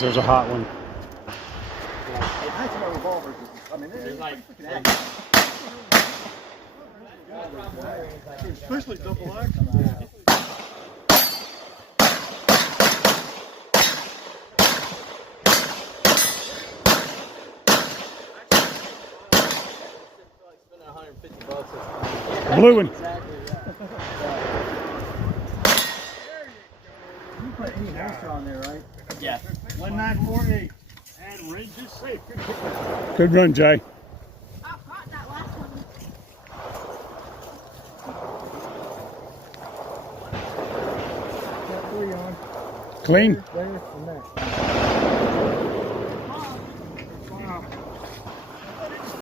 There's a hot one. Especially double X. Blue one. You put any holster on there, right? Yeah. 1948. And range is safe. Good run, Jay. I got that last one. Got 3 on. Clean. There, and that.